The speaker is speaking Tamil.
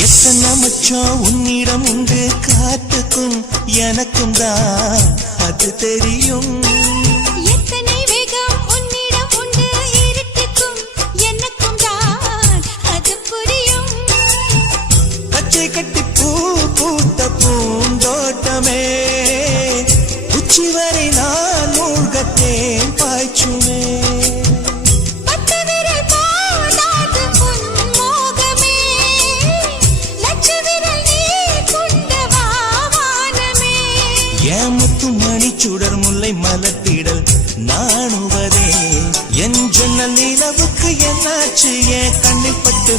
எத்தனை மச்சம் உன்னிடம் உண்டு காத்துக்கும் எனக்கும் தான் அது தெரியும். எத்தனை வேகம் உன்னிடம் உண்டு இருட்டுக்கும் எனக்கும் தான் அது புரியும். பச்சை கட்டி பூ பூத்த பூந்தோட்டமே உச்சி வரை நான் மூழ்கத்தேன் பாய்ச்சுமே. சுடர் முல்லை மலத்திடல் நாணுவதே என் ஜன்னல் நிலவுக்கு என்னாச்சு என் கண்ணில் பட்டு